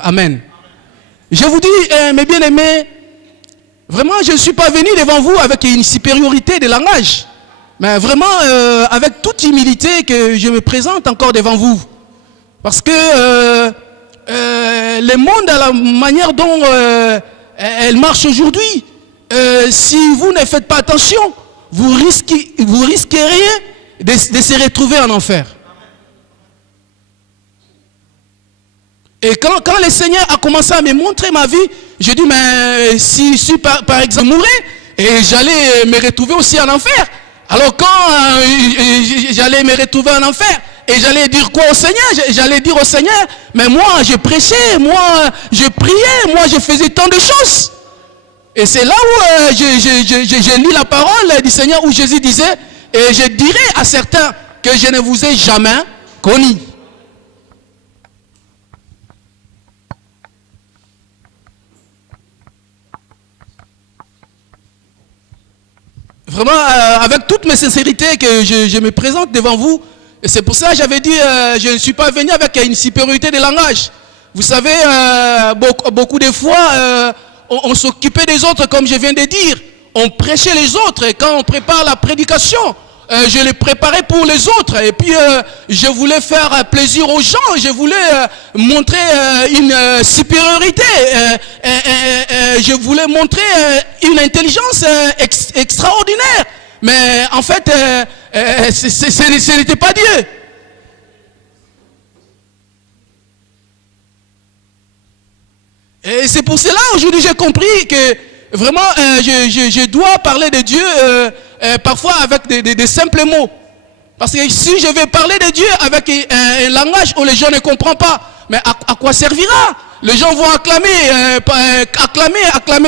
Amen. Je vous dis, mes bien-aimés, vraiment, je ne suis pas venu devant vous avec une supériorité de langage, mais vraiment avec toute humilité que je me présente encore devant vous. Parce que le monde, à la manière dont elle marche aujourd'hui, si vous ne faites pas attention, vous risqueriez de se retrouver en enfer. Et quand le Seigneur a commencé à me montrer ma vie, je dis, mais si par exemple mourais, et j'allais me retrouver aussi en enfer. Alors quand j'allais me retrouver en enfer, et j'allais dire quoi au Seigneur? J'allais dire au Seigneur, mais moi je prêchais, moi je priais, moi je faisais tant de choses. Et c'est là où j'ai lu la parole du Seigneur où Jésus disait, et je dirai à certains que je ne vous ai jamais connu. Vraiment, avec toute mes sincérités que je me présente devant vous, et c'est pour ça que j'avais dit, je ne suis pas venu avec une supériorité de langage. Vous savez, beaucoup de fois, on s'occupait des autres, comme je viens de dire. On prêchait les autres, et quand on prépare la prédication, je les préparais pour les autres. Et puis, je voulais faire plaisir aux gens, je voulais montrer une supériorité. Je voulais montrer une intelligence extraordinaire. Mais en fait, ce n'était pas Dieu. Et c'est pour cela, aujourd'hui, j'ai compris que vraiment, je dois parler de Dieu parfois avec des simples mots. Parce que si je vais parler de Dieu avec un langage où les gens ne comprennent pas, mais à quoi servira? Les gens vont acclamer,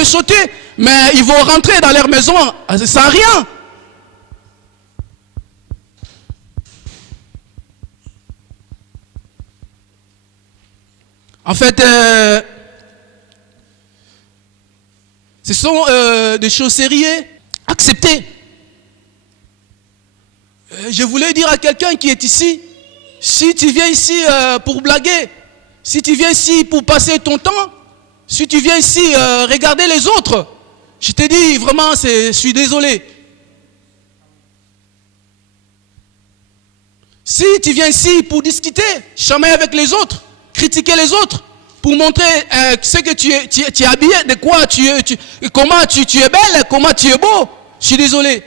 sauter, mais ils vont rentrer dans leur maison sans rien. En fait, ce sont des choses sérieuses, acceptées. Je voulais dire à quelqu'un qui est ici, si tu viens ici pour blaguer, si tu viens ici pour passer ton temps, si tu viens ici regarder les autres, je te dis vraiment, je suis désolé. Si tu viens ici pour discuter, chamailler avec les autres, critiquer les autres, pour montrer ce que tu es habillé, de quoi comment tu es belle, comment tu es beau, je suis désolé.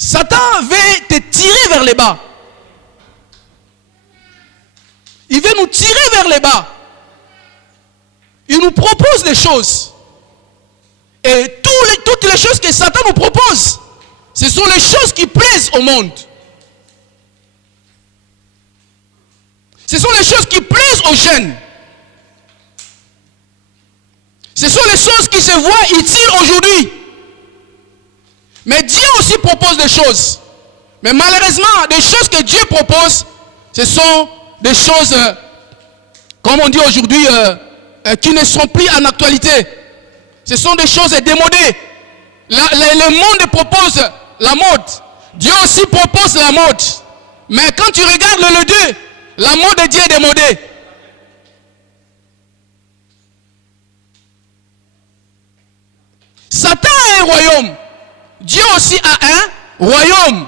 Satan veut te tirer vers le bas. Il veut nous tirer vers le bas. Il nous propose des choses. Et toutes les choses que Satan nous propose, ce sont les choses qui plaisent au monde. Ce sont les choses qui plaisent aux jeunes. Ce sont les choses qui se voient utiles aujourd'hui. Mais Dieu aussi propose des choses. Mais malheureusement, des choses que Dieu propose, ce sont des choses, comme on dit aujourd'hui, qui ne sont plus en actualité. Ce sont des choses démodées. Le monde propose la mode. Dieu aussi propose la mode. Mais quand tu regardes le deux, la mode de Dieu est démodée. Satan a un royaume. Dieu aussi a un royaume.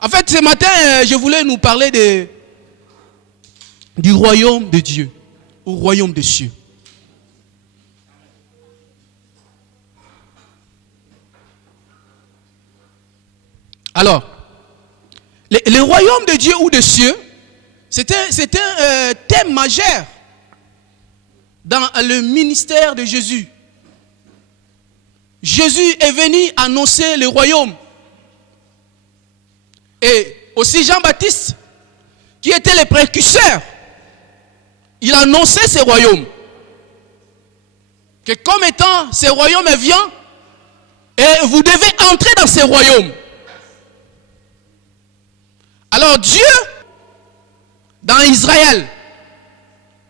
En fait, ce matin, je voulais nous parler du royaume de Dieu, au royaume des cieux. Alors, le royaume de Dieu ou des cieux, c'est un thème majeur dans le ministère de Jésus. Jésus est venu annoncer le royaume. Et aussi Jean-Baptiste, qui était le précurseur, il annonçait ce royaume. Que comme étant ce royaume vient, et vous devez entrer dans ce royaume. Alors Dieu, dans Israël,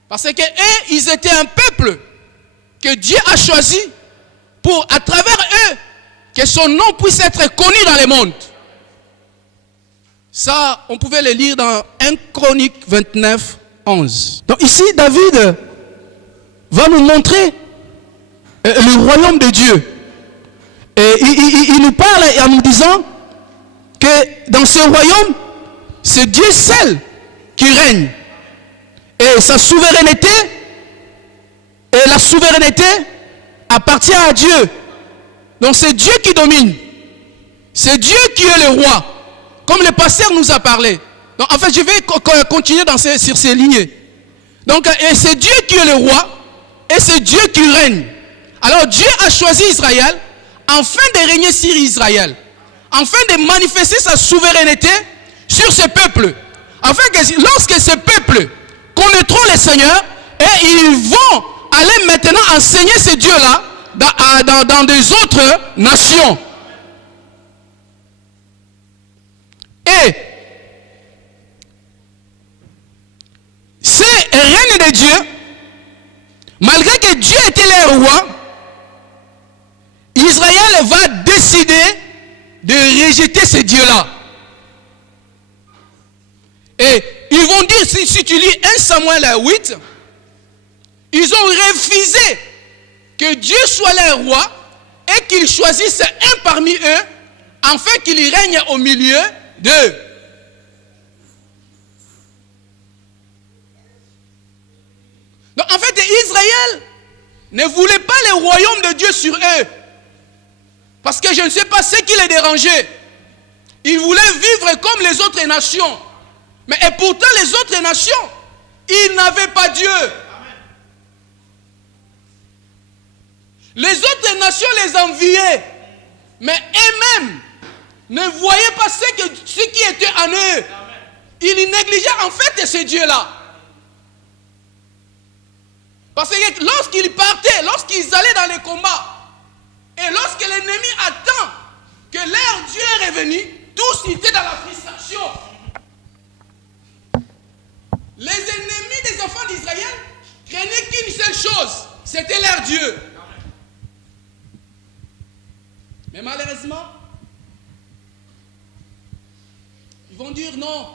parce que eux, ils étaient un peuple que Dieu a choisi pour, à travers eux, que son nom puisse être connu dans le monde. Ça, on pouvait le lire dans 1 Chronique 29, 11. Donc ici, David va nous montrer le royaume de Dieu. Et il nous parle en nous disant que dans ce royaume, c'est Dieu seul qui règne. Et sa souveraineté, et la souveraineté appartient à Dieu. Donc c'est Dieu qui domine. C'est Dieu qui est le roi. Comme le pasteur nous a parlé. Donc en fait, je vais continuer sur ces lignes. Donc c'est Dieu qui est le roi. Et c'est Dieu qui règne. Alors Dieu a choisi Israël afin de régner sur Israël. Afin de manifester sa souveraineté sur ce peuple. Afin que lorsque ce peuple connaîtront le Seigneur, et ils vont aller maintenant enseigner ce Dieu-là dans des autres nations. Et ce règne de Dieu, malgré que Dieu était le roi, Israël va décider de rejeter ce Dieu-là. Et ils vont dire, si tu lis 1 Samuel 8, ils ont refusé que Dieu soit leur roi et qu'il choisisse un parmi eux afin qu'il règne au milieu d'eux. Donc en fait, Israël ne voulait pas le royaume de Dieu sur eux. Parce que je ne sais pas ce qui les dérangeait. Ils voulaient vivre comme les autres nations. Mais et pourtant les autres nations, ils n'avaient pas Dieu. Les autres nations les enviaient. Mais eux-mêmes ne voyaient pas ce qui était en eux. Ils négligeaient en fait ce Dieu-là. Parce que lorsqu'ils partaient, lorsqu'ils allaient dans les combats, et lorsque l'ennemi attend que leur Dieu est revenu, tous étaient dans la frustration. Les ennemis des enfants d'Israël craignaient qu'une seule chose, c'était leur Dieu. Mais malheureusement, ils vont dire non.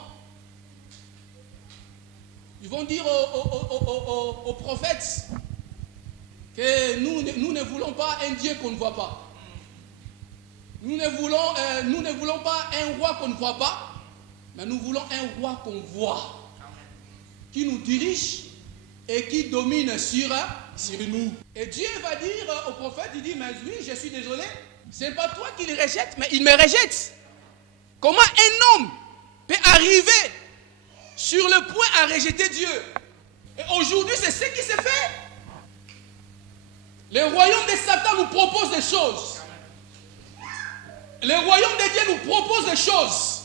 Ils vont dire aux prophètes que nous ne voulons pas un Dieu qu'on ne voit pas. Nous ne voulons pas un roi qu'on ne voit pas, mais nous voulons un roi qu'on voit, qui nous dirige et qui domine sur nous. Et Dieu va dire au prophète, il dit, mais oui, je suis désolé, ce n'est pas toi qui le rejettes, mais il me rejette. Comment un homme peut arriver sur le point à rejeter Dieu? Et aujourd'hui, c'est ce qui se fait. Le royaume de Satan nous propose des choses. Le royaume de Dieu nous propose des choses.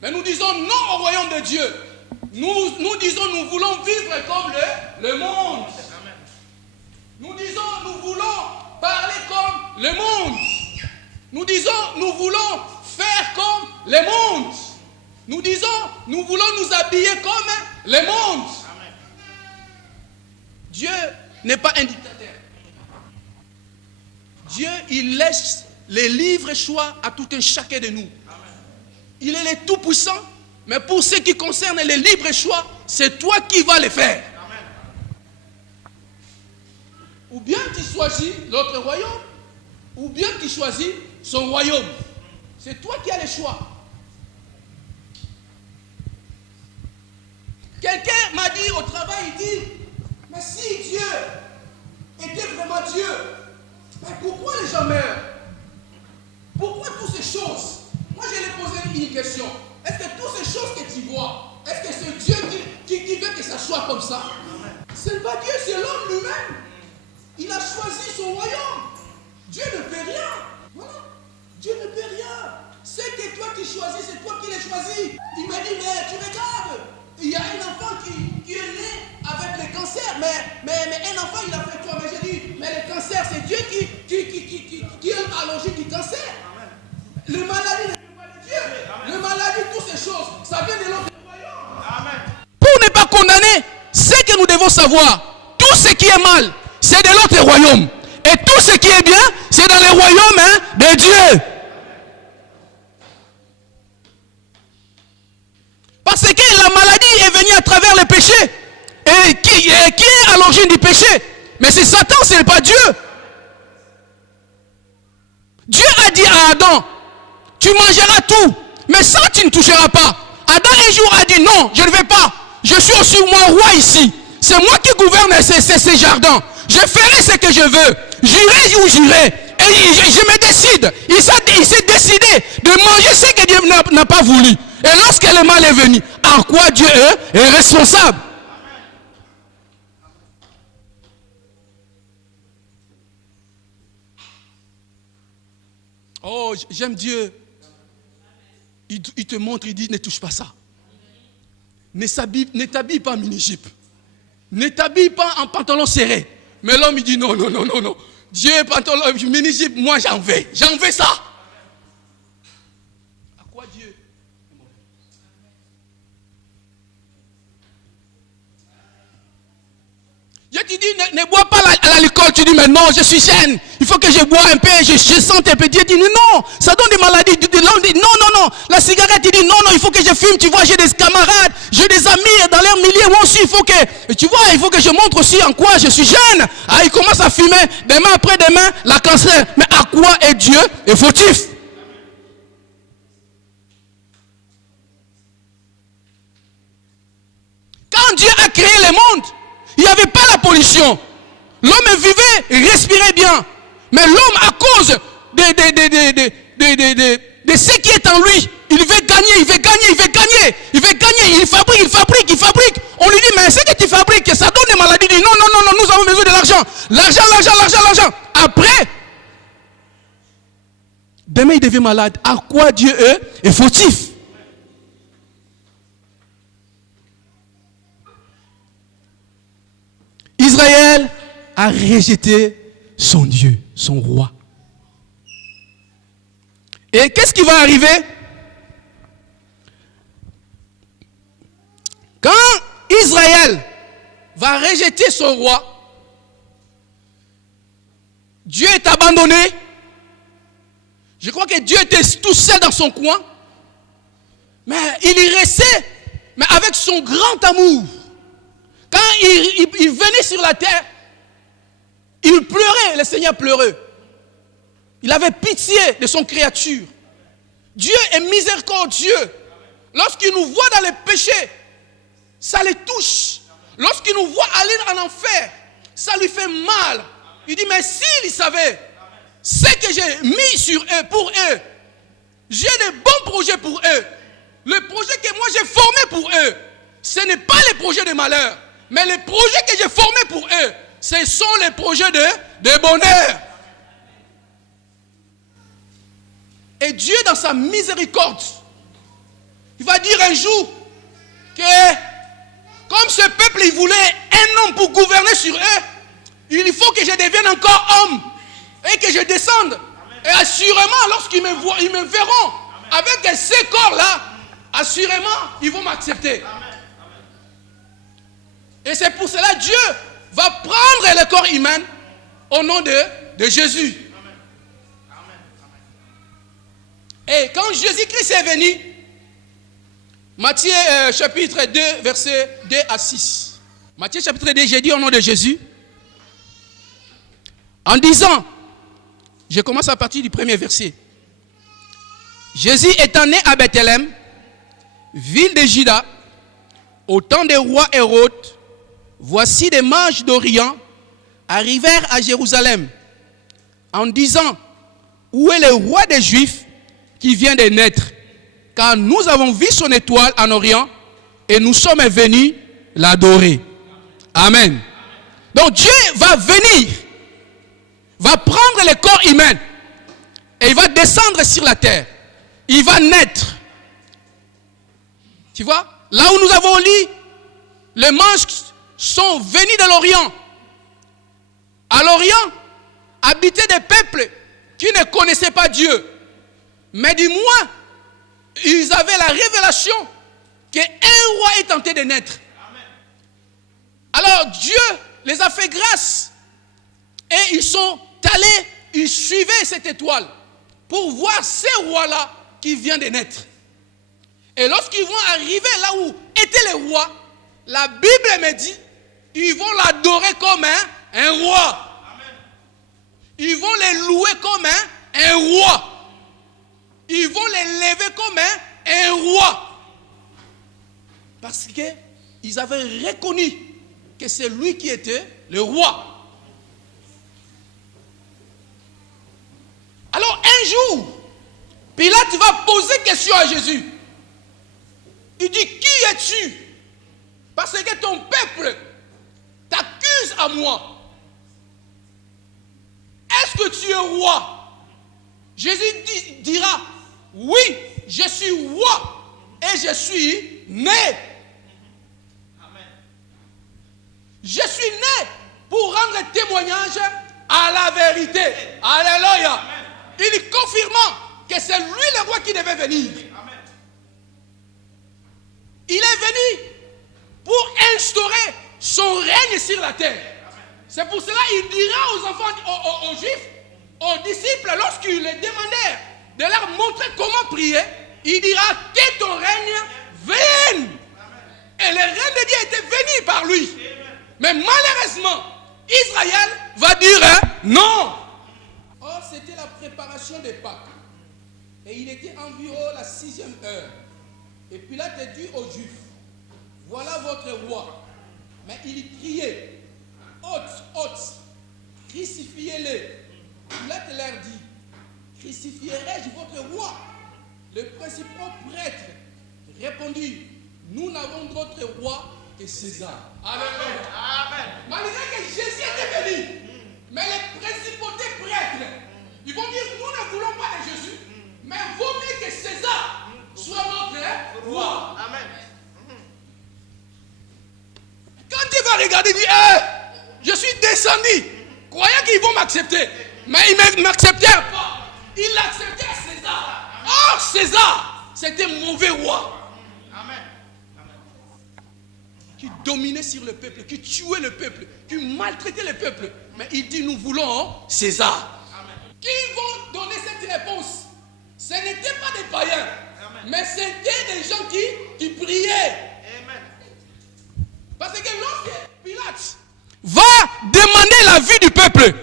Mais nous disons non au royaume de Dieu. Nous disons nous voulons vivre comme le monde. Nous disons nous voulons parler comme le monde. Nous disons nous voulons faire comme le monde. Nous disons nous voulons nous habiller comme le monde. Dieu n'est pas un dictateur. Dieu, il laisse les libres choix à tout un chacun de nous. Il est le tout-puissant, mais pour ce qui concerne les libres choix, c'est toi qui vas les faire. Ou bien tu choisis l'autre royaume, ou bien tu choisis son royaume. C'est toi qui as le choix. Quelqu'un m'a dit au travail, il dit, mais si Dieu était vraiment Dieu, mais pourquoi les gens meurent? Pourquoi toutes ces choses? Moi, je lui ai posé une question. Est-ce que toutes ces choses que tu vois, est-ce que c'est Dieu qui veut que ça soit comme ça? Ce n'est pas Dieu, c'est l'homme lui-même. Il a choisi son royaume. Dieu ne peut rien. Voilà. Dieu ne peut rien. C'est que toi qui choisis, c'est toi qui l'as choisi. Il m'a dit, mais tu regardes, il y a un enfant qui est né avec le cancer, mais un enfant, il a fait toi. Mais j'ai dit, mais le cancer, c'est Dieu qui est à l'origine du cancer. Le maladie ne vient pas de Dieu. Le maladie, toutes ces choses, ça vient de l'autre royaume. Pour ne pas condamner, c'est que nous devons savoir, tout ce qui est mal, c'est de l'autre royaume. Et tout ce qui est bien, c'est dans le royaume de Dieu. Parce que la maladie est venue à travers le péché. Et qui est à l'origine du péché? Mais c'est Satan, ce n'est pas Dieu. Dieu a dit à Adam, tu mangeras tout, mais ça tu ne toucheras pas. Adam un jour a dit non, je ne vais pas. Je suis aussi moi roi ici. C'est moi qui gouverne ces jardins. Je ferai ce que je veux. J'irai où j'irai. Et je me décide. Il s'est décidé de manger ce que Dieu n'a pas voulu. Et lorsque le mal est venu, à quoi Dieu est responsable? Oh, j'aime Dieu. Il te montre, il dit, ne touche pas ça. Ne t'habille pas en mini-jupe. Ne t'habille pas en pantalon serré. Mais l'homme, il dit, non. Dieu, pantalon, mini-jupe, moi j'en veux ça. À quoi Dieu? Dieu te dit, ne bois pas l'alcool. Tu dis, mais non, je suis jeune. Il faut que je bois un peu, je sente un peu. Dieu dit, non, ça donne des maladies. L'homme dit, non. La cigarette, il dit, non, il faut que je fume. Tu vois, j'ai des camarades, j'ai des amis dans leur milieu. Moi aussi, il faut que je montre aussi en quoi je suis jeune. Ah, il commence à fumer. Demain, après-demain, la cancer. Mais à quoi est Dieu est fautif? Quand Dieu a créé le monde, il n'y avait pas la pollution. L'homme vivait, respirait bien. Mais l'homme, à cause de ce qui est en lui, il veut gagner. Il fabrique. On lui dit, mais ce que tu fabriques, ça donne des maladies. Il dit, non, nous avons besoin de l'argent. L'argent. Après, demain il devient malade. À quoi Dieu est fautif? Israël a rejeté son Dieu, son roi. Et qu'est-ce qui va arriver? Quand Israël va rejeter son roi, Dieu est abandonné. Je crois que Dieu était tout seul dans son coin. Mais il y restait, mais avec son grand amour. Quand il venait sur la terre, il pleurait, le Seigneur pleurait. Il avait pitié de son créature. Dieu est miséricordieux. Lorsqu'il nous voit dans les péchés, ça les touche. Lorsqu'il nous voit aller en enfer, ça lui fait mal. Il dit, mais s'il savait ce que j'ai mis sur eux, pour eux, j'ai de bons projets pour eux. Le projet que moi j'ai formé pour eux, ce n'est pas les projets de malheur. Mais les projets que j'ai formés pour eux, ce sont les projets de bonheur. Et Dieu, dans sa miséricorde, il va dire un jour que, comme ce peuple, il voulait un homme pour gouverner sur eux, il faut que je devienne encore homme et que je descende. Et assurément, lorsqu'ils me verront avec ces corps-là, assurément, ils vont m'accepter. Et c'est pour cela que Dieu va prendre le corps humain au nom de Jésus. Et quand Jésus-Christ est venu, Matthieu chapitre 2, versets 2 à 6. Matthieu chapitre 2, j'ai dit au nom de Jésus, en disant, je commence à partir du premier verset. Jésus étant né à Bethléem, ville de Juda, au temps des rois Hérode, voici des mages d'Orient arrivèrent à Jérusalem en disant, où est le roi des Juifs qui vient de naître? Car nous avons vu son étoile en Orient et nous sommes venus l'adorer. Amen. Donc Dieu va venir, va prendre le corps humain et il va descendre sur la terre. Il va naître. Tu vois, là où nous avons lu, les mages sont venus de l'Orient. À l'Orient, habitaient des peuples qui ne connaissaient pas Dieu. Mais du moins, ils avaient la révélation qu'un roi est tenté de naître. Alors Dieu les a fait grâce. Et ils sont allés, ils suivaient cette étoile pour voir ce roi-là qui vient de naître. Et lorsqu'ils vont arriver là où était le roi, la Bible me dit ils vont l'adorer comme un roi. Ils vont les louer comme un roi. Ils vont les lever comme un roi. Parce qu'ils avaient reconnu que c'est lui qui était le roi. Alors un jour, Pilate va poser question à Jésus. Il dit, qui es-tu? Parce que ton peuple t'accuse à moi. Est-ce que tu es roi? Jésus dira, oui, je suis roi et je suis né. Amen. Je suis né pour rendre témoignage à la vérité. Alléluia. Il confirme que c'est lui le roi qui devait venir. Amen. Il est venu pour instaurer son règne sur la terre. Amen. C'est pour cela qu'il dira aux enfants, aux Juifs, aux disciples, lorsqu'ils les demandèrent de leur montrer comment prier, il dira que ton règne vienne. Et le règne de Dieu était venu par lui. Mais malheureusement, Israël va dire non. Or, c'était la préparation des Pâques. Et il était environ la 6e heure. Et Pilate dit aux Juifs, voilà votre roi. Mais il criait, hôte, crucifiez-le. Pilate leur dit, crucifierai-je votre roi? Le principal prêtre répondit, nous n'avons d'autre roi que César. Amen. Malgré que Jésus était venu, mais les principautés prêtres, ils vont dire, nous ne voulons pas de Jésus, mais vaut mieux que César soit notre roi. Amen. Quand il va regarder, il dit, je suis descendu, croyant qu'ils vont m'accepter. Mais ils ne m'acceptèrent pas. Ils acceptèrent César. Or, César, c'était un mauvais roi. Amen. Qui dominait sur le peuple, qui tuait le peuple, qui maltraitait le peuple. Mais il dit, nous voulons César. Amen. Qui vont donner cette réponse? Ce n'étaient pas des païens. Amen. Mais c'était des gens qui priaient. Amen. Parce que lorsque Pilate va demander la vie du peuple,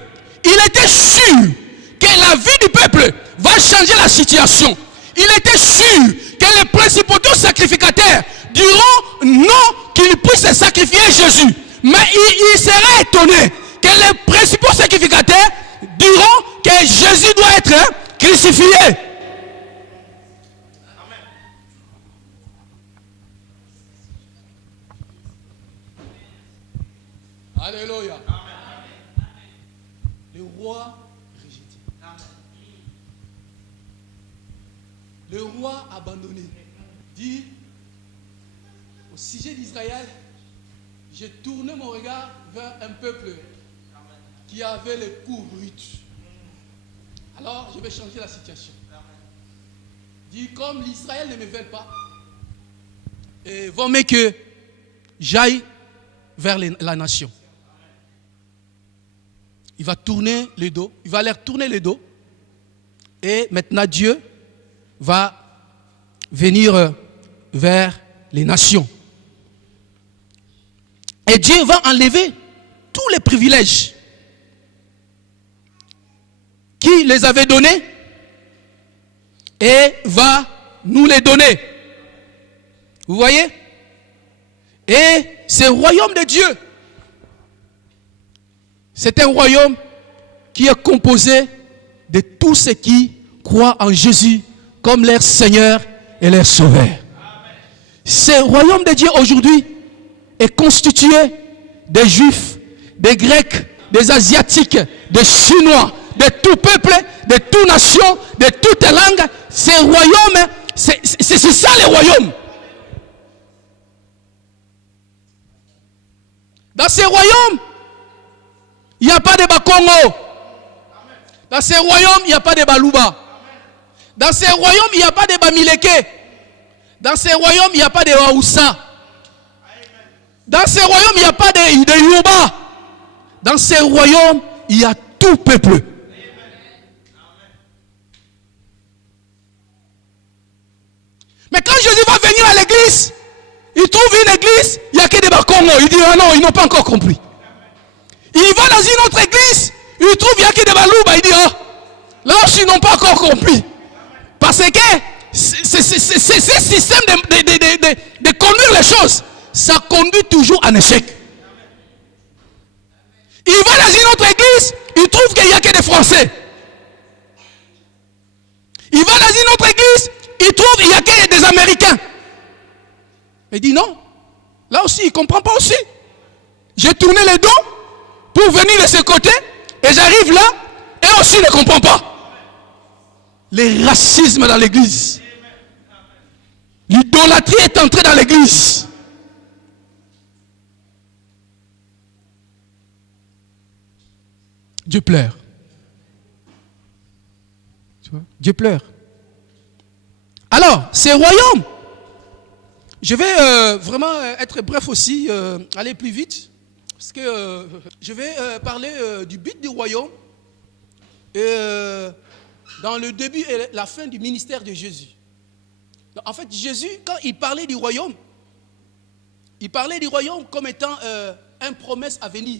il était sûr que la vie du peuple va changer la situation. Il était sûr que les principaux sacrificateurs diront non qu'ils puissent sacrifier Jésus. Mais il serait étonné que les principaux sacrificateurs diront que Jésus doit être crucifié. Amen. Alléluia. Le roi rejeté. Le roi abandonné. Dit au sujet d'Israël, j'ai tourné mon regard vers un peuple qui avait le cou brut. Alors je vais changer la situation. Dit comme l'Israël ne me veut pas, et vaut mieux que j'aille vers la nation. Il va tourner le dos, il va leur tourner le dos. Et maintenant Dieu va venir vers les nations. Et Dieu va enlever tous les privilèges qu'il les avait donnés et va nous les donner. Vous voyez? Et ce royaume de Dieu, c'est un royaume qui est composé de tous ceux qui croient en Jésus comme leur Seigneur et leur Sauveur. Ce royaume de Dieu aujourd'hui est constitué des Juifs, des Grecs, des Asiatiques, des Chinois, de tout peuple, de toute nation, de toute langue. Ce royaume, c'est ça le royaume. Dans ce royaume, il n'y a pas de Bakongo. Dans ce royaume, il n'y a pas de Baluba. Dans ce royaume, il n'y a pas de Bamileke. Dans ce royaume, il n'y a pas de Haoussa. Dans ce royaume, il n'y a pas de Yoruba. Dans ce royaume, il y a tout peuple. Mais quand Jésus va venir à l'église, il trouve une église, il n'y a que des Bakongo. Il dit, ah non, ils n'ont pas encore compris. Il va dans une autre église, il trouve qu'il n'y a que des Balouba. Il dit, ah, là aussi, ils n'ont pas encore compris. Parce que c'est ce système de conduire les choses. Ça conduit toujours en échec. Il va dans une autre église, il trouve qu'il n'y a que des Français. Il va dans une autre église, il trouve qu'il n'y a que des Américains. Il dit non. Là aussi, il ne comprend pas aussi. J'ai tourné les dos pour venir de ce côté et j'arrive là et aussi il ne comprend pas. Le racisme dans l'église. L'idolâtrie est entrée dans l'église. Dieu pleure. Tu vois? Dieu pleure. Alors, ces royaumes, je vais vraiment être bref aussi, aller plus vite, parce que je vais parler du but du royaume et dans le début et la fin du ministère de Jésus. En fait, Jésus, quand il parlait du royaume comme étant une promesse à venir.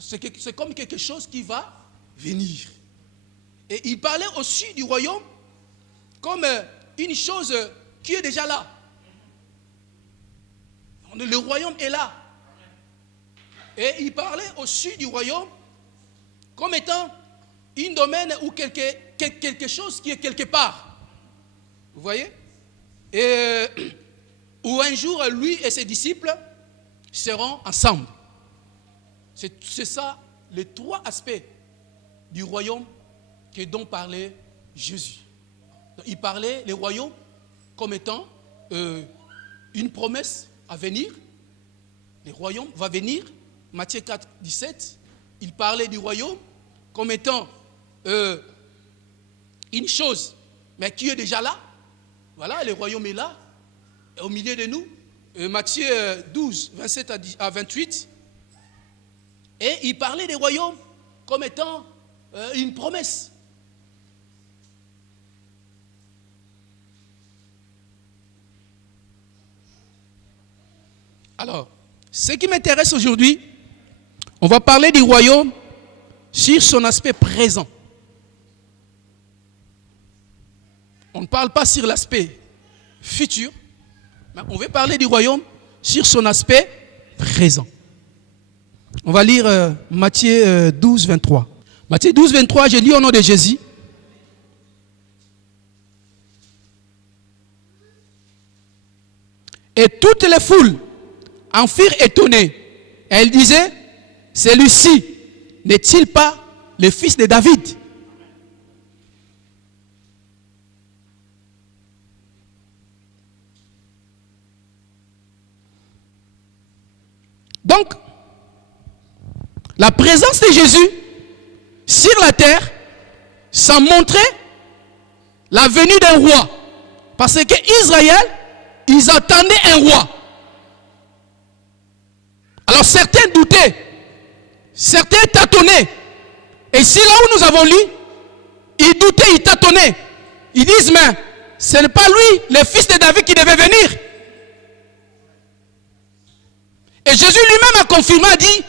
C'est comme quelque chose qui va venir. Et il parlait aussi du royaume comme une chose qui est déjà là. Le royaume est là. Et il parlait aussi du royaume comme étant un domaine ou quelque chose qui est quelque part. Vous voyez? Et où un jour, lui et ses disciples seront ensemble. C'est ça, les trois aspects du royaume dont parlait Jésus. Il parlait le royaume comme étant une promesse à venir. Le royaume va venir. Matthieu 4, 17. Il parlait du royaume comme étant une chose, mais qui est déjà là. Voilà, le royaume est là, au milieu de nous. Matthieu 12, 27 à 28. Et il parlait des royaumes comme étant une promesse. Alors, ce qui m'intéresse aujourd'hui, on va parler du royaume sur son aspect présent. On ne parle pas sur l'aspect futur, mais on veut parler du royaume sur son aspect présent. On va lire Matthieu 12, 23. Matthieu 12, 23, je lis au nom de Jésus. Et toutes les foules en firent étonnées. Et elles disaient, celui-ci n'est-il pas le fils de David? Donc, la présence de Jésus sur la terre, ça montrait la venue d'un roi. Parce que Israël, ils attendaient un roi. Alors certains doutaient, certains tâtonnaient. Et ici, là où nous avons lu, ils doutaient, ils tâtonnaient. Ils disent, mais ce n'est pas lui, le fils de David, qui devait venir. Et Jésus lui-même a confirmé, a dit,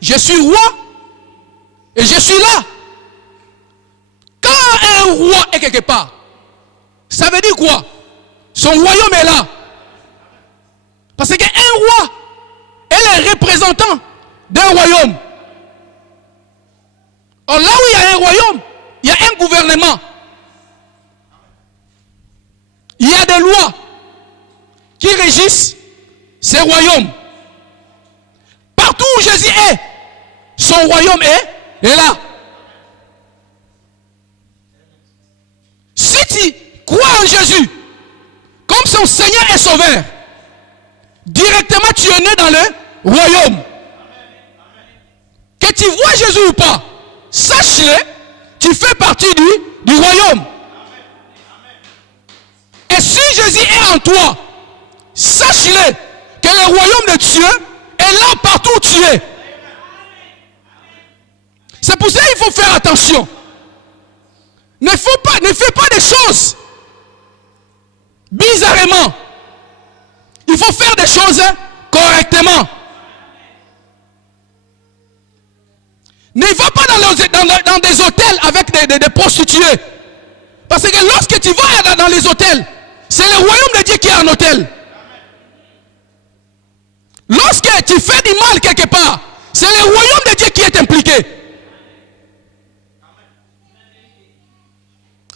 je suis roi et je suis là. Quand un roi est quelque part, ça veut dire quoi? Son royaume est là. Parce qu'un roi est le représentant d'un royaume. Or là où il y a un royaume, il y a un gouvernement. Il y a des lois qui régissent ces royaumes. Partout où Jésus est, son royaume est là. Si tu crois en Jésus comme son Seigneur et Sauveur, directement tu es né dans le royaume. Que tu vois Jésus ou pas, sache-le, tu fais partie du royaume. Et si Jésus est en toi, sache-le que le royaume de Dieu est là partout où tu es. C'est pour ça qu'il faut faire attention. Ne fais pas des choses bizarrement. Il faut faire des choses correctement. Ne va pas dans des hôtels avec des prostituées. Parce que lorsque tu vas dans les hôtels, c'est le royaume de Dieu qui est en hôtel. Lorsque tu fais du mal quelque part, c'est le royaume de Dieu qui est impliqué.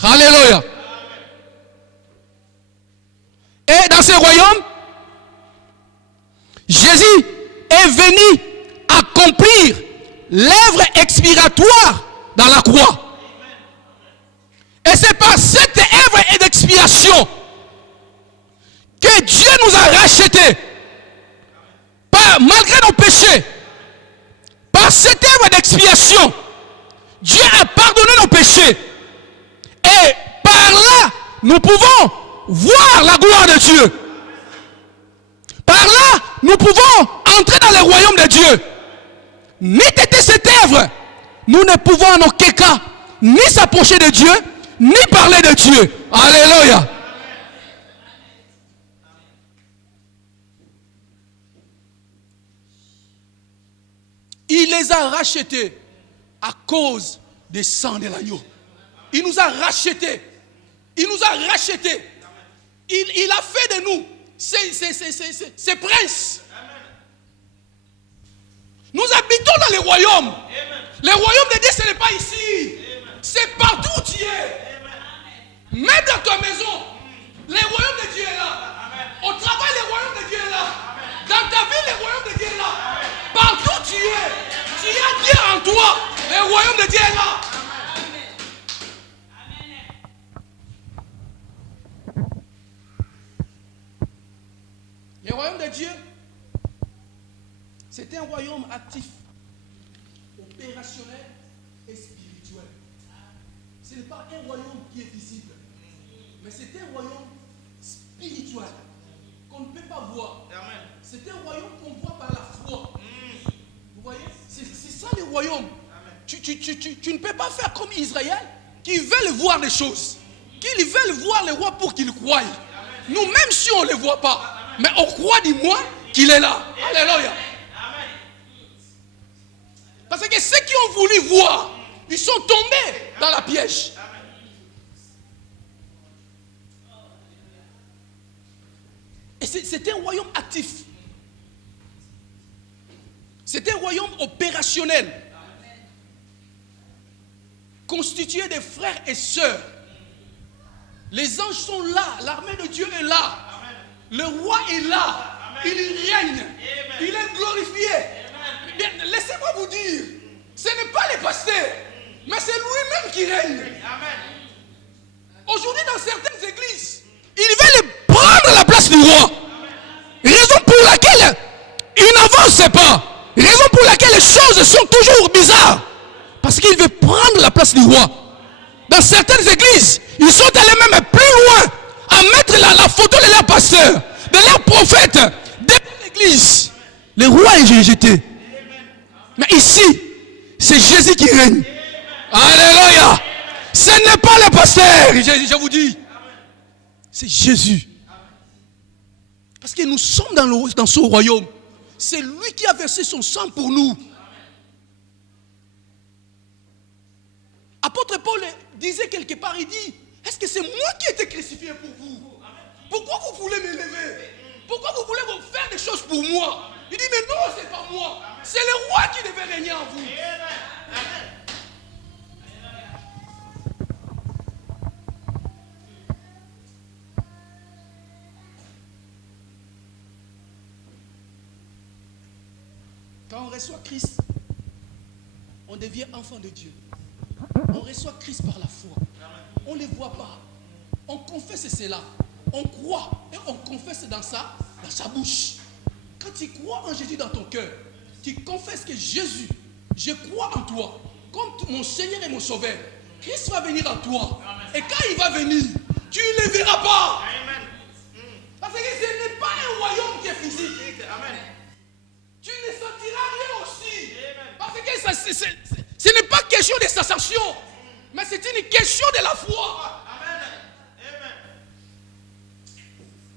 Alléluia. Et dans ce royaume, Jésus est venu accomplir l'œuvre expiratoire dans la croix. Et c'est par cette œuvre d'expiation que Dieu nous a rachetés. Malgré nos péchés, par cette œuvre d'expiation, Dieu a pardonné nos péchés. Et par là, nous pouvons voir la gloire de Dieu. Par là, nous pouvons entrer dans le royaume de Dieu. Ni têter cette œuvre, nous ne pouvons en aucun cas ni s'approcher de Dieu, ni parler de Dieu. Alléluia. Il les a rachetés à cause du sang de l'agneau. Il nous a rachetés. Il nous a rachetés. Il a fait de nous ses princes. Nous habitons dans le royaume. Le royaume de Dieu, ce n'est pas ici. C'est partout où tu es. Même dans ta maison, le royaume de Dieu est là. Au travail, le royaume de Dieu est là. Dans ta vie, le royaume de Dieu est là. Partout où tu as Dieu en toi. Le royaume de Dieu est là. Le royaume de Dieu, c'est un royaume actif, opérationnel et spirituel. Ce n'est pas un royaume qui est visible, mais c'est un royaume spirituel qu'on ne peut pas voir. C'est un royaume qu'on voit par la foi. Vous voyez, c'est ça le royaume. Tu ne peux pas faire comme Israël, qui veulent voir les choses, qui veulent voir le roi pour qu'ils croient. Nous, même si on ne le voit pas, mais on croit du moins qu'il est là. Alléluia. Parce que ceux qui ont voulu voir, ils sont tombés dans la piège. Et c'est un royaume actif. C'est un royaume opérationnel. Constitué de frères et sœurs. Les anges sont là. L'armée de Dieu est là. Le roi est là. Il règne. Il est glorifié. Laissez-moi vous dire, ce n'est pas les pasteurs, mais c'est lui-même qui règne. Aujourd'hui, dans certaines églises, ils veulent prendre la place du roi. Raison pour laquelle ils n'avancent pas. Raison pour laquelle les choses sont toujours bizarres. Parce qu'ils veulent prendre la place du roi. Dans certaines églises, ils sont allés même plus loin à mettre la photo de leur pasteur, de leur prophète, devant l'église. Le roi est rejeté. Mais ici, c'est Jésus qui règne. Alléluia. Ce n'est pas le pasteur, je vous dis. C'est Jésus. Parce que nous sommes dans son royaume. C'est lui qui a versé son sang pour nous. Apôtre Paul disait quelque part, il dit, est-ce que c'est moi qui ai été crucifié pour vous? Pourquoi vous voulez m'élever? Pourquoi vous voulez vous faire des choses pour moi? Il dit, mais non, c'est pas moi. C'est le roi qui devait régner en vous. Quand on reçoit Christ, on devient enfant de Dieu. On reçoit Christ par la foi. On ne le voit pas. On confesse cela. On croit et on confesse dans sa bouche. Quand tu crois en Jésus dans ton cœur, tu confesses que Jésus, je crois en toi, comme mon Seigneur et mon Sauveur. Christ va venir en toi. Et quand il va venir, tu ne le verras pas. Parce que ce n'est pas un royaume qui est physique. Tu ne sentiras rien aussi. Parce que ce n'est pas question de sensation, mais c'est une question de la foi.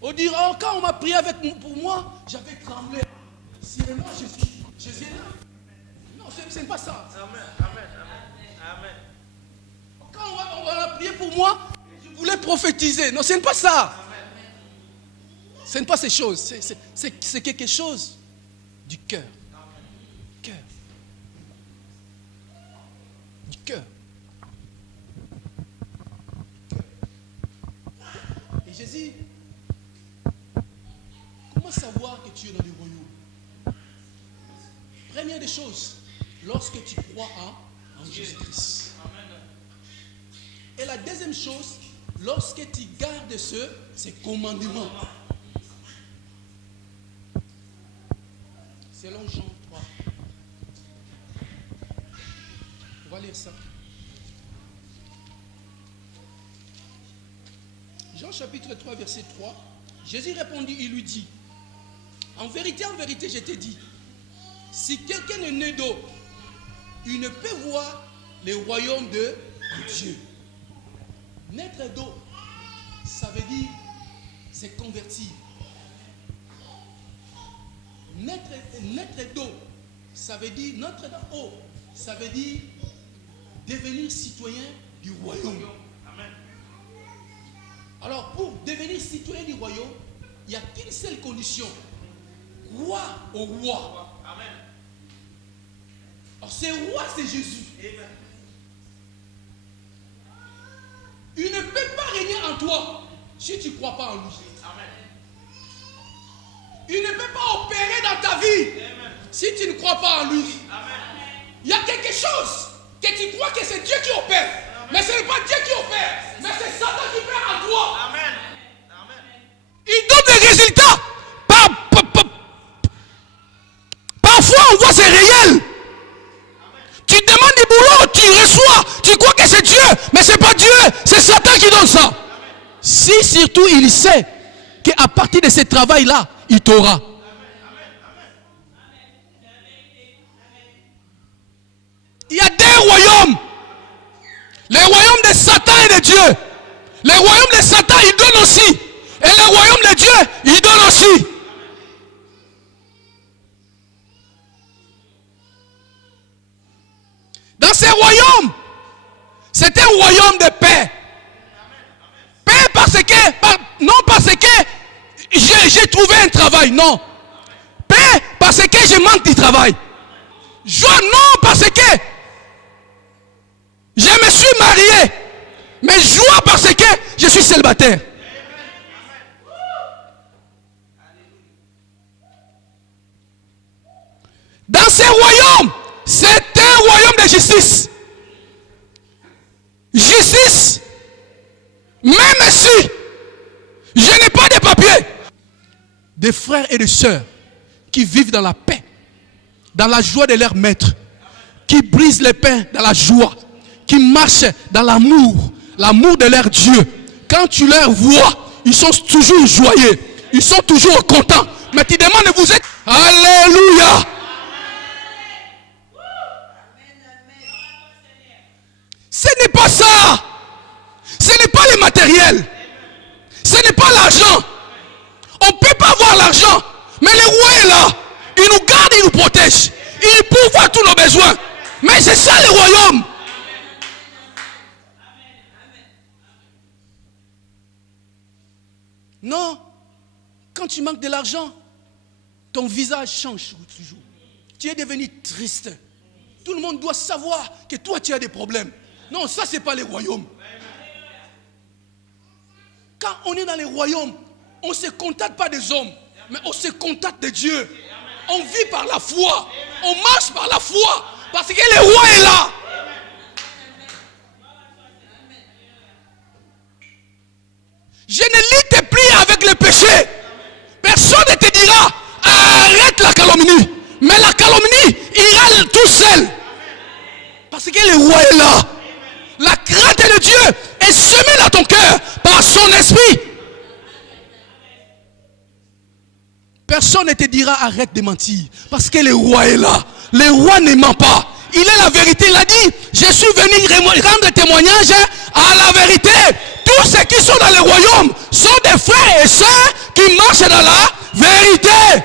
On dira, oh, quand on m'a prié pour moi, j'avais tremblé. Si moi, Jésus est là. Non, ce n'est pas ça. Amen. Amen. Quand on va prier pour moi, je voulais prophétiser. Non, ce n'est pas ça. Ce n'est pas ces choses. C'est quelque chose du cœur. Cœur. Du cœur. Et Jésus, comment savoir que tu es dans le royaume? Première des choses, lorsque tu crois en Jésus-Christ. Et la deuxième chose, lorsque tu gardes ces commandements. Selon Jean 3. On va lire ça. Jean chapitre 3, verset 3. Jésus répondit, il lui dit, en vérité, je te dis, si quelqu'un est né d'eau, il ne peut voir le royaume de Dieu. Naître d'eau, ça veut dire c'est convertir. Naître d'eau, ça veut dire, notre d'eau, ça veut dire devenir citoyen du royaume. Amen. Alors, pour devenir citoyen du royaume, il n'y a qu'une seule condition. Croire au roi. Amen. Alors, ce roi, c'est Jésus. Amen. Il ne peut pas régner en toi si tu ne crois pas en lui. Amen. Il ne peut pas opérer dans ta vie. Amen. Si tu ne crois pas en lui. Amen. Il y a quelque chose que tu crois que c'est Dieu qui opère. Amen. Mais ce n'est pas Dieu qui opère. Mais c'est Satan qui opère en toi. Amen. Amen. Il donne des résultats. Parfois on voit c'est réel. Amen. Tu demandes du boulot, tu reçois. Tu crois que c'est Dieu. Mais ce n'est pas Dieu. C'est Satan qui donne ça. Amen. Si surtout il sait qu'à partir de ce travail-là, il t'aura. Il y a deux royaumes. Le royaume de Satan et de Dieu. Le royaume de Satan, il donne aussi. Et le royaume de Dieu, il donne aussi. Dans ce royaume, c'est un royaume de paix. Paix non parce que j'ai trouvé un travail, non. Paix parce que je manque du travail. Joie, non parce que je me suis marié. Mais joie parce que je suis célibataire. Dans ce royaume, c'est un royaume de justice. Justice, même si je n'ai pas de papier. Des frères et des sœurs qui vivent dans la paix, dans la joie de leur maître, qui brisent les pains dans la joie, qui marchent dans l'amour, l'amour de leur Dieu. Quand tu leur vois, ils sont toujours joyeux, ils sont toujours contents. Mais tu demandes, vous êtes... Alléluia! Ce n'est pas ça. Ce n'est pas le matériel. Ce n'est pas l'argent. On ne peut pas avoir l'argent. Mais le roi est là. Il nous garde, il nous protège. Il pourvoit tous nos besoins. Mais c'est ça le royaume. Non. Quand tu manques de l'argent, ton visage change toujours. Tu es devenu triste. Tout le monde doit savoir que toi tu as des problèmes. Non, ça c'est pas le royaume. Quand on est dans les royaumes, on ne se contacte pas des hommes, mais on se contacte de Dieu. On vit par la foi. On marche par la foi. Parce que le roi est là. Je ne lutte plus avec le péché. Personne ne te dira arrête la calomnie. Mais la calomnie ira tout seul. Parce que le roi est là. La crainte de Dieu est semée dans ton cœur par son esprit. Personne ne te dira arrête de mentir. Parce que le roi est là. Le roi ne ment pas. Il est la vérité. Il a dit, je suis venu rendre témoignage à la vérité. Tous ceux qui sont dans le royaume sont des frères et sœurs qui marche dans la vérité.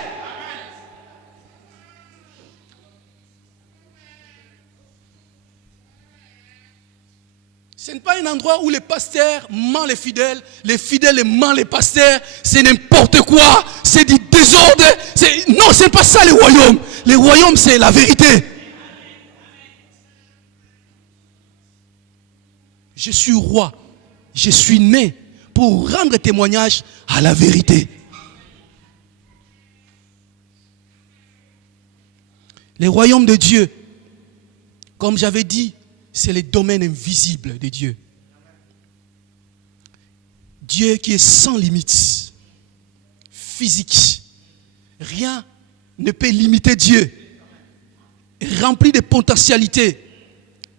Ce n'est pas un endroit où les pasteurs mentent les fidèles mentent les pasteurs. C'est n'importe quoi. C'est du désordre. Non, ce n'est pas ça les royaumes. Les royaumes, c'est la vérité. Je suis roi. Je suis né pour rendre témoignage à la vérité. Les royaumes de Dieu, comme j'avais dit, c'est les domaines invisibles de Dieu. Dieu qui est sans limite, physique. Rien ne peut limiter Dieu. Rempli de potentialités.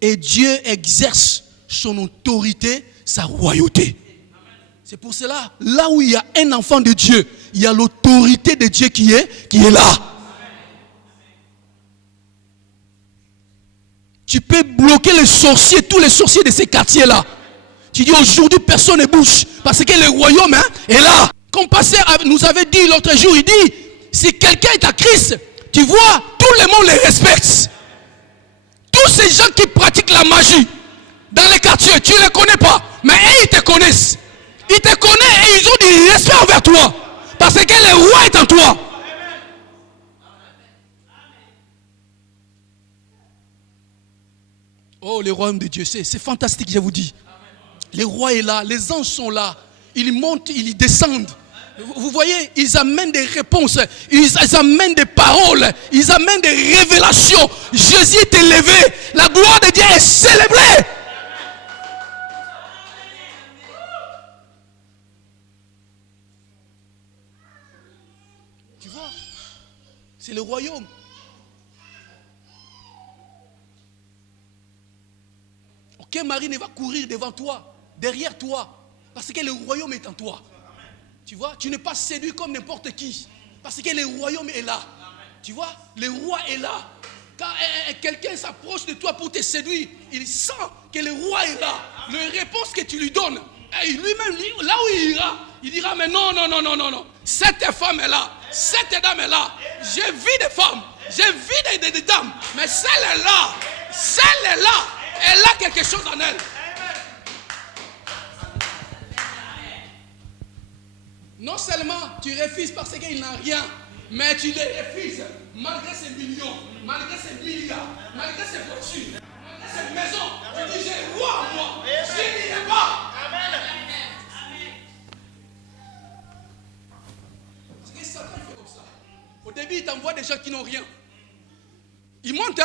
Et Dieu exerce son autorité, sa royauté. C'est pour cela, là où il y a un enfant de Dieu, il y a l'autorité de Dieu qui est là. Tu peux bloquer les sorciers, tous les sorciers de ces quartiers-là. Tu dis aujourd'hui personne ne bouge parce que le royaume est là. Comme pasteur nous avait dit l'autre jour, il dit si quelqu'un est à Christ, tu vois, tout le monde les respecte. Tous ces gens qui pratiquent la magie dans les quartiers, tu ne les connais pas, mais eux, ils te connaissent. Ils te connaissent et ils ont du respect envers toi parce que le roi est en toi. Oh, le royaume de Dieu, c'est fantastique, je vous dis. Le roi est là, les anges sont là. Ils montent, ils descendent. Vous voyez, ils amènent des réponses, ils amènent des paroles, ils amènent des révélations. Jésus est élevé, la gloire de Dieu est célébrée. Tu vois, c'est le royaume. Aucun mari ne va courir devant toi, derrière toi, parce que le royaume est en toi. Tu vois, tu n'es pas séduit comme n'importe qui, parce que le royaume est là. Tu vois, le roi est là. Quand quelqu'un s'approche de toi pour te séduire, il sent que le roi est là. La réponse que tu lui donnes, lui-même, là où il ira, il dira, mais non. Cette femme est là, cette dame est là. J'ai vu des femmes, j'ai vu des dames, mais celle est là. Elle a quelque chose en elle. Non seulement tu refuses parce qu'il n'a rien, mais tu les refuses malgré ses millions, malgré ses milliards, malgré ses voitures, malgré ses maisons. Tu dis j'ai roi en moi, je n'irai pas. Parce que Satan fait comme ça. Au début il t'envoie des gens qui n'ont rien. Ils montent,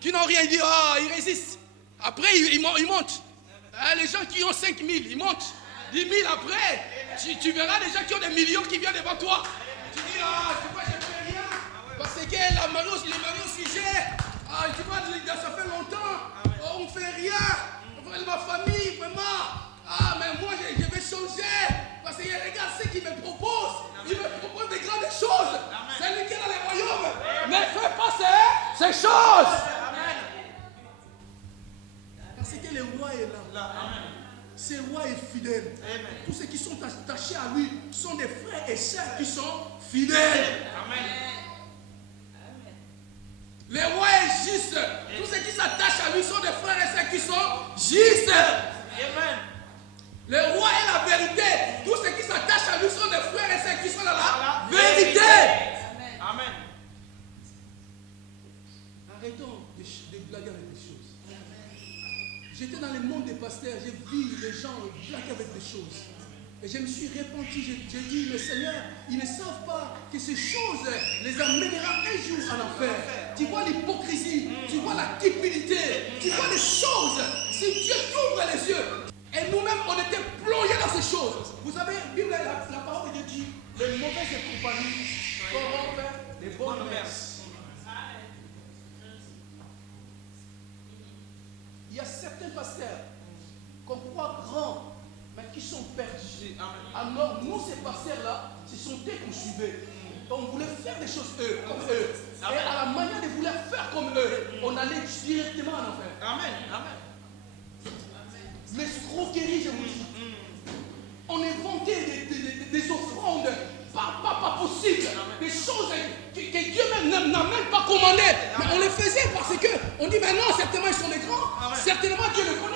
qui n'ont rien, il dit ils résistent. Après, ils montent. Les gens qui ont 5 000, ils montent. 10 000 après, tu verras des gens qui ont des millions qui viennent devant toi. Tu dis, tu vois, je ne fais rien. Parce que les maris au sujet. Tu vois, ça fait longtemps. On ne fait rien. Ma famille, vraiment. Mais moi, je vais changer. Parce que regarde ce qu'il me propose. Il me propose des grandes choses. C'est lui qui est dans les royaumes. Ne fais pas ces choses. Parce que le roi est là. Ce roi est fidèle. Amen. Tous ceux qui sont attachés à lui sont des frères et sœurs qui sont fidèles. Amen. Le roi est juste. Tous ceux qui s'attachent à lui sont des frères et sœurs qui sont justes. Amen. Le roi est la vérité. Tous ceux qui s'attachent à lui sont des frères et sœurs qui sont dans la vérité. Amen. Arrêtons de blaguer avec les choses. J'étais dans le monde des pasteurs, j'ai vu les gens blaguer avec des choses. Et je me suis repenti, j'ai dit, mais Seigneur, ils ne savent pas que ces choses les amèneront un jour à l'enfer. Tu vois l'hypocrisie, tu vois la cupidité, tu vois les choses. Si Dieu t'ouvre les yeux, et nous-mêmes on était plongés dans ces choses. Vous savez, la Bible, la parole de Dieu dit, les mauvaises compagnies corrompent les bonnes mœurs. Il y a certains pasteurs qu'on croit grands, mais qui sont perdus. Alors, nous, ces pasteurs-là, ce sont eux qu'on suivait. On voulait faire des choses comme eux. Et à la manière de vouloir faire comme eux, on allait directement en enfer. Amen. L'escroquerie, je vous dis. On inventait des offrandes commandait. Mais on les faisait parce qu'on dit, mais non, certainement ils sont des grands. Certainement Dieu les connaît.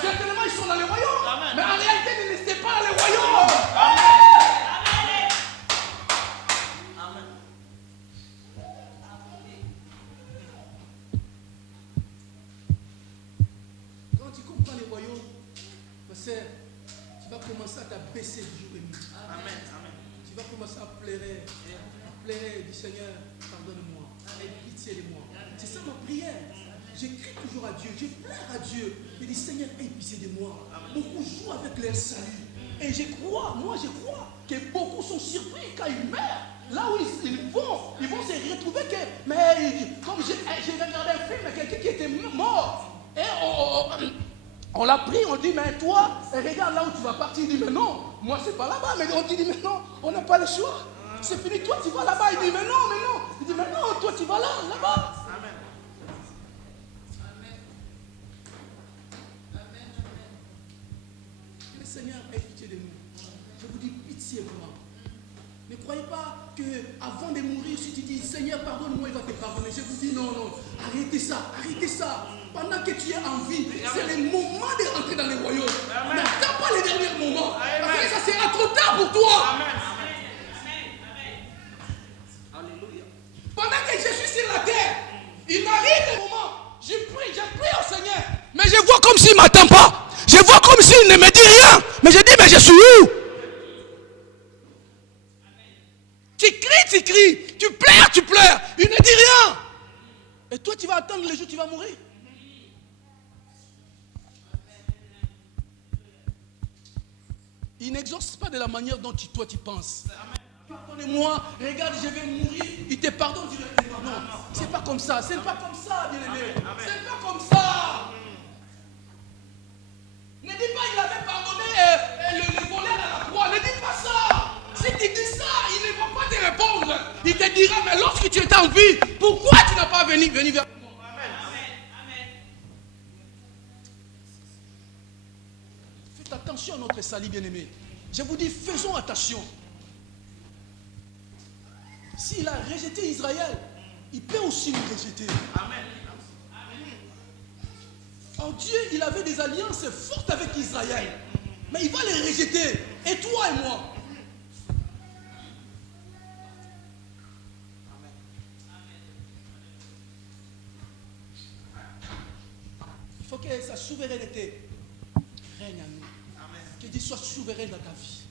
Certainement ils sont dans les royaumes. Mais en réalité, ils n'étaient pas dans les royaumes. Quand tu comprends les royaumes, tu vas commencer à t'abaisser du jour et nuit. Tu vas commencer à pleurer du Seigneur, pardonne-moi, aie pitié de moi. C'est ça ma prière. J'écris toujours à Dieu, je pleure à Dieu. Je dis Seigneur, aie pitié de moi. Beaucoup jouent avec leur salut. Et je crois que beaucoup sont surpris quand ils meurent. Là où ils vont se retrouver que, mais comme j'ai regardé un film, quelqu'un qui était mort. Et on l'a pris, on dit, mais toi, regarde là où tu vas partir. Il dit, mais non, moi c'est pas là-bas. Mais on dit, mais non, on n'a pas le choix. C'est fini, toi tu vas là-bas. Il dit, mais non. Il dit, mais non, toi tu vas là-bas. Le Seigneur ait pitié de nous. Je vous dis pitié vraiment. Ne croyez pas qu'avant de mourir, si tu dis, Seigneur, pardonne-moi, il va te pardonner. Je vous dis, non. Arrêtez ça. Pendant que tu es en vie, c'est le moment de rentrer dans les royaumes. N'attends pas les derniers moments. Parce que ça sera trop tard pour toi. Pendant que je suis sur la terre, il m'arrive des moments. Je prie au Seigneur. Mais je vois comme s'il ne m'attend pas. Je vois comme s'il ne me dit rien. Mais je dis, mais je suis où? Tu cries. Tu pleures. Il ne dit rien. Et toi, tu vas attendre le jour où tu vas mourir. Il n'exauce pas de la manière dont toi tu penses. Pardonnez-moi, regarde, je vais mourir, il te pardonne, tu le dis non. C'est pas comme ça, bien-aimé. C'est pas comme ça. Ne dis pas qu'il avait pardonné le voleur à la croix. Ne dis pas ça. Si tu dis ça, il ne va pas te répondre. Il te dira, mais lorsque tu étais en vie, pourquoi tu n'as pas venu vers moi? Faites attention à notre salut, bien-aimé. Je vous dis, faisons attention. S'il a rejeté Israël, il peut aussi nous rejeter. En Dieu, il avait des alliances fortes avec Israël. Mais il va les rejeter. Et toi et moi. Il faut que sa souveraineté règne en nous. Que Dieu soit souverain dans ta vie.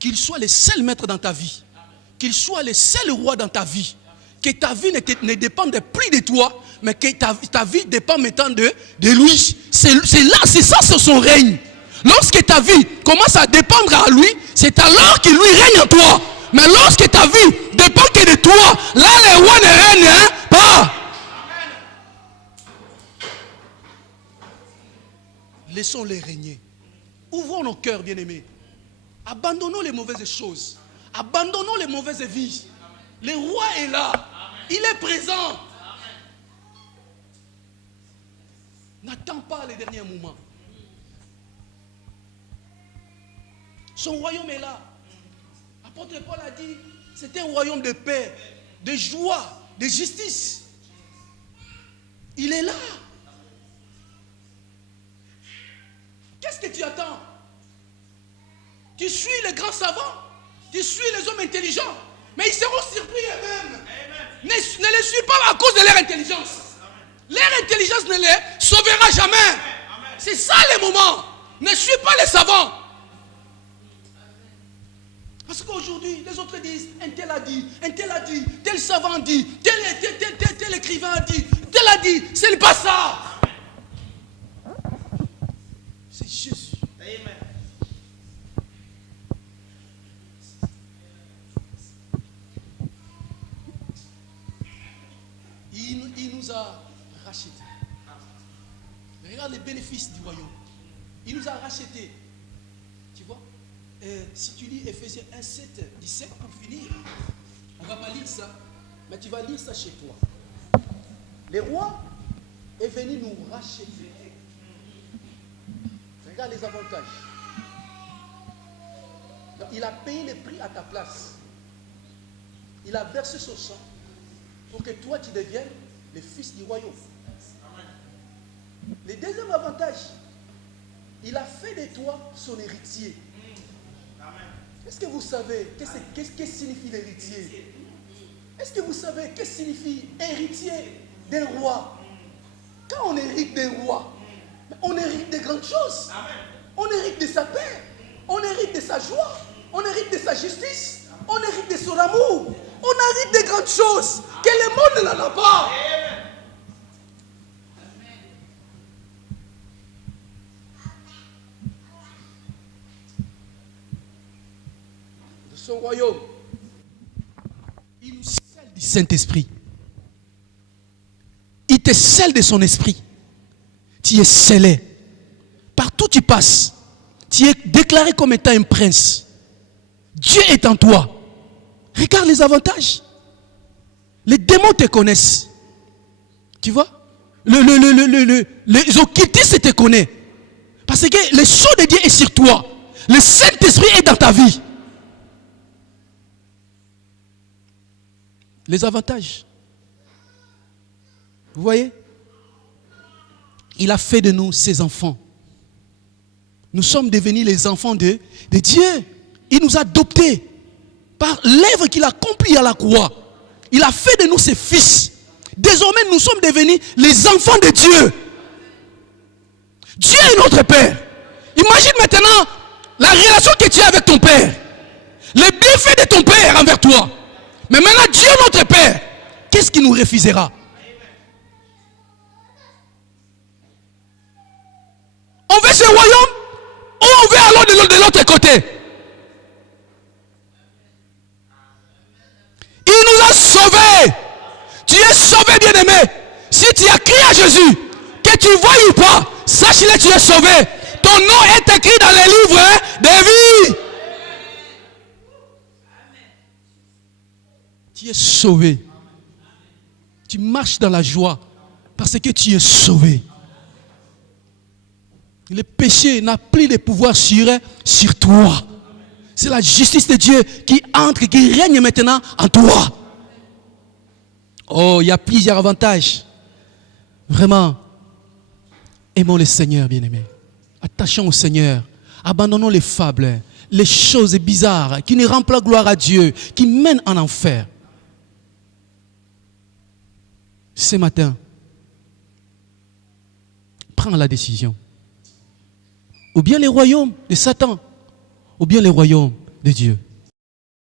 Qu'il soit le seul maître dans ta vie. Qu'il soit le seul roi dans ta vie. Que ta vie ne dépende plus de toi, mais que ta vie dépend maintenant de lui. C'est ça son règne. Lorsque ta vie commence à dépendre à lui, c'est alors qu'il lui règne en toi. Mais lorsque ta vie dépend que de toi, là le roi ne règne pas. Laissons-les régner. Ouvrons nos cœurs, bien-aimés. Abandonnons les mauvaises choses. Abandonnons les mauvaises vies. Le roi est là. Il est présent. N'attends pas les derniers moments. Son royaume est là. L'apôtre Paul a dit, c'est un royaume de paix, de joie, de justice. Il est là. Qu'est-ce que tu attends? Tu suis les grands savants, tu suis les hommes intelligents, mais ils seront surpris eux-mêmes. Ne les suis pas à cause de leur intelligence. Leur intelligence ne les sauvera jamais. C'est ça le moment. Ne suis pas les savants. Parce qu'aujourd'hui, les autres disent, un tel a dit, tel savant dit, tel écrivain a dit, tel a dit, ce n'est pas ça. C'est Jésus. Amen. Il nous a rachetés. Regarde les bénéfices du royaume. Il nous a rachetés. Tu vois? Si tu lis Ephésiens 1, 7, 17 pour finir, on ne va pas lire ça, mais tu vas lire ça chez toi. Le roi est venu nous racheter. Regarde les avantages. Donc, il a payé le prix à ta place. Il a versé son sang. pour que toi tu deviennes le fils du royaume. Le deuxième avantage, il a fait de toi son héritier. Est-ce que vous savez qu'est-ce que signifie l'héritier? Est-ce que vous savez qu'est-ce que signifie héritier d'un roi? Quand on hérite d'un roi, on hérite de grandes choses. On hérite de sa paix, on hérite de sa joie, on hérite de sa justice, on hérite de son amour, on hérite de grandes choses que le monde n'en a pas. De son royaume, il nous scelle du Saint-Esprit. Il te scelle de son esprit. Tu es scellé. Partout où tu passes, tu es déclaré comme étant un prince. Dieu est en toi. Regarde les avantages. Les démons te connaissent. Tu vois? Les occultistes te connaissent. Parce que le sceau de Dieu est sur toi. Le Saint-Esprit est dans ta vie. Les avantages. Vous voyez? Il a fait de nous ses enfants. Nous sommes devenus les enfants de Dieu. Il nous a adoptés par l'œuvre qu'il a accomplie à la croix. Il a fait de nous ses fils. Désormais, nous sommes devenus les enfants de Dieu. Dieu est notre Père. Imagine maintenant la relation que tu as avec ton Père. Les bienfaits de ton Père envers toi. Mais maintenant, Dieu est notre Père. Qu'est-ce qu'il nous refusera? On veut ce royaume ou on veut alors de l'autre côté? Il nous a sauvés. Tu es sauvé, bien-aimé. Si tu as crié à Jésus, que tu vois ou pas, sache-le, tu es sauvé. Ton nom est écrit dans les livres de vie. Tu es sauvé. Tu marches dans la joie parce que tu es sauvé. Le péché n'a plus de pouvoir sur toi. C'est la justice de Dieu qui entre, qui règne maintenant en toi. Oh, il y a plusieurs avantages. Vraiment, aimons le Seigneur, bien-aimés. Attachons au Seigneur. Abandonnons les fables, les choses bizarres qui ne rendent pas gloire à Dieu, qui mènent en enfer. Ce matin, prends la décision. Ou bien les royaumes de Satan, ou bien les royaumes de Dieu.